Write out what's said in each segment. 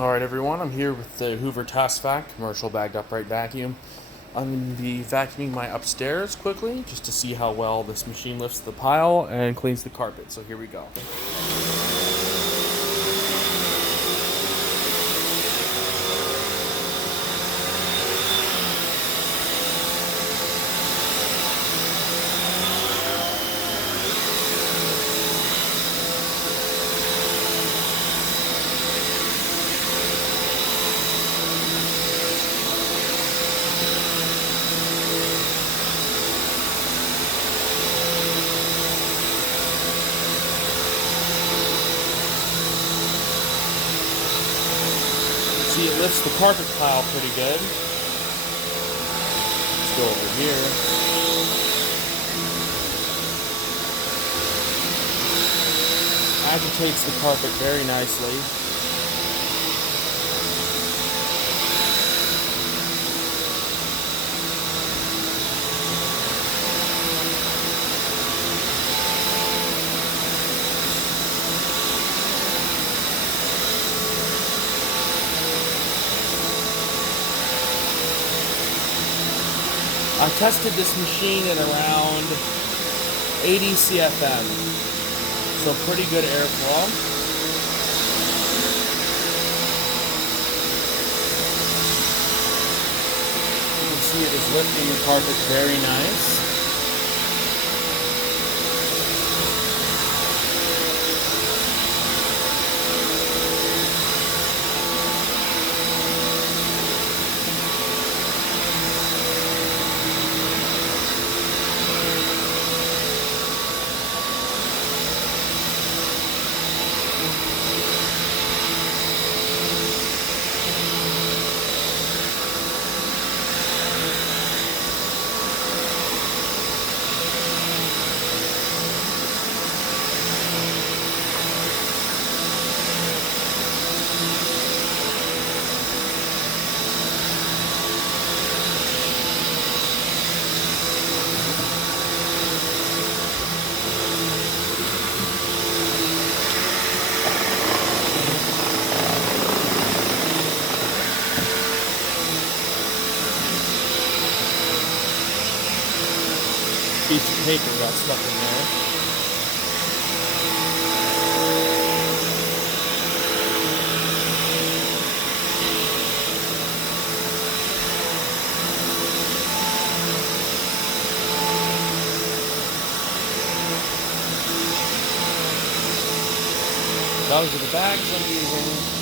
Alright everyone, I'm here with the Hoover Taskvac commercial bagged upright vacuum. I'm going to be vacuuming my upstairs quickly just to see how well this machine lifts the pile and cleans the carpet. So here we go. See, it lifts the carpet pile pretty good. Let's go over here. Agitates the carpet very nicely. I tested this machine at around 80 CFM, so pretty good airflow. You can see it is lifting the carpet very nice. Piece of paper got stuck in there. Those are the bags I'm using.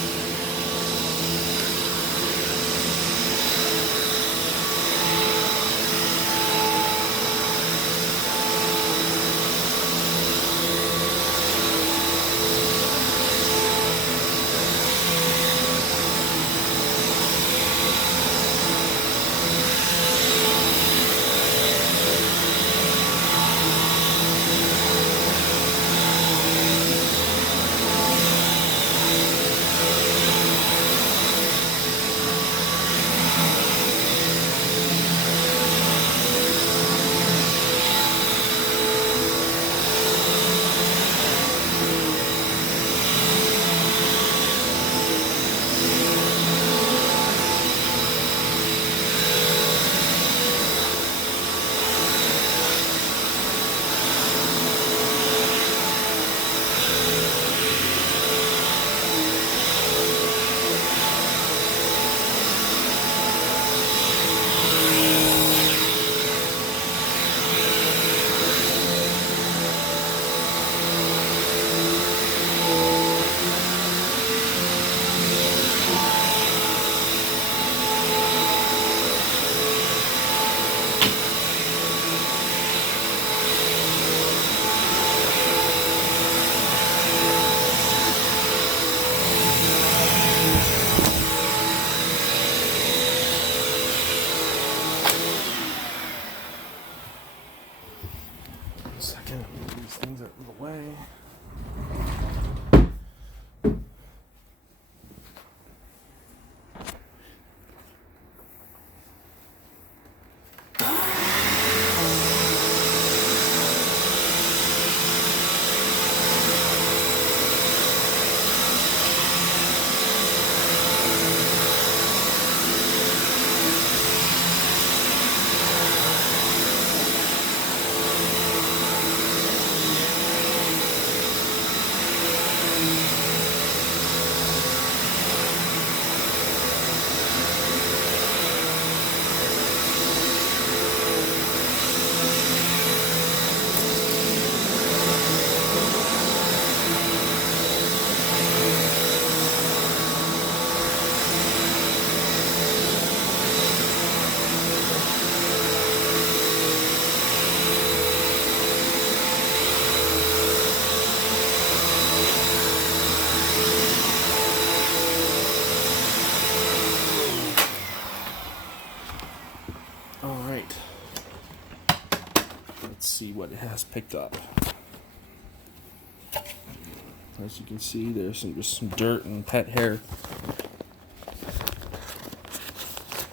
see what it has picked up. As you can see, there's just some dirt and pet hair.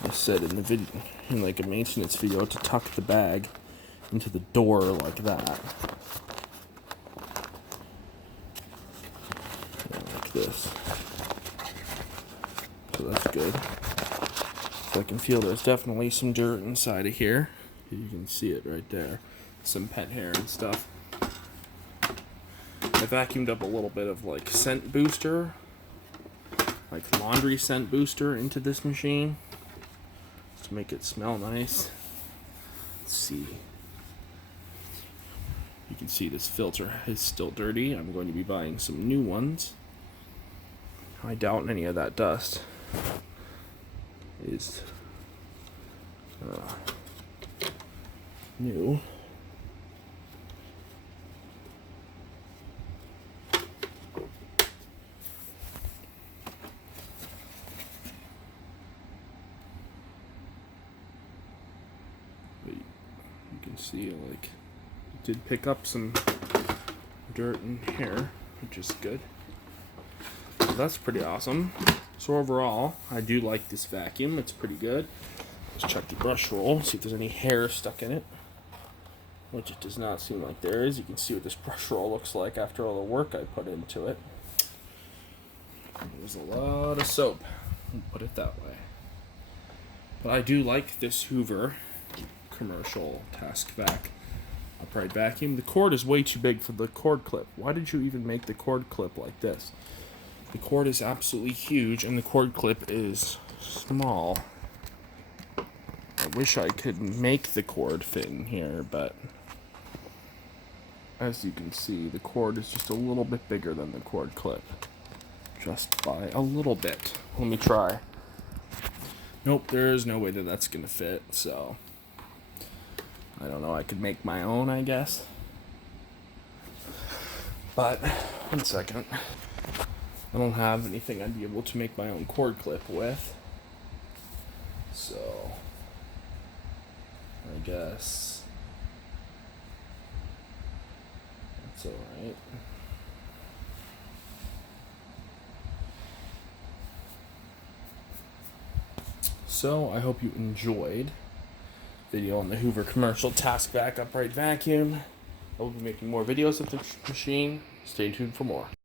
I said in the video, in like a maintenance video, to tuck the bag into the door like that. Like this. So that's good. So I can feel there's definitely some dirt inside of here. You can see it right there. Some pet hair and stuff. I vacuumed up a little bit of like scent booster, like laundry scent booster into this machine to make it smell nice. Let's see. You can see this filter is still dirty. I'm going to be buying some new ones. I doubt any of that dust is new. But you can see like it did pick up some dirt and hair, which is good. So that's pretty awesome. So overall, I do like this vacuum. It's pretty good. Let's check the brush roll, see if there's any hair stuck in it, which it does not seem like there is. You can see what this brush roll looks like after all the work I put into it. There's a lot of soap, we'll put it that way. But I do like this Hoover commercial Taskvac upright vacuum. The cord is way too big for the cord clip. Why did you even make the cord clip like this? The cord is absolutely huge and the cord clip is small. I wish I could make the cord fit in here, but as you can see, the cord is just a little bit bigger than the cord clip. Just by a little bit. Let me try. Nope, there is no way that that's gonna fit, so I don't know, I could make my own, I guess. But, one second. I don't have anything I'd be able to make my own cord clip with. So, I guess that's alright. So, I hope you enjoyed the video on the Hoover commercial Taskvac upright vacuum. I will be making more videos of the machine. Stay tuned for more.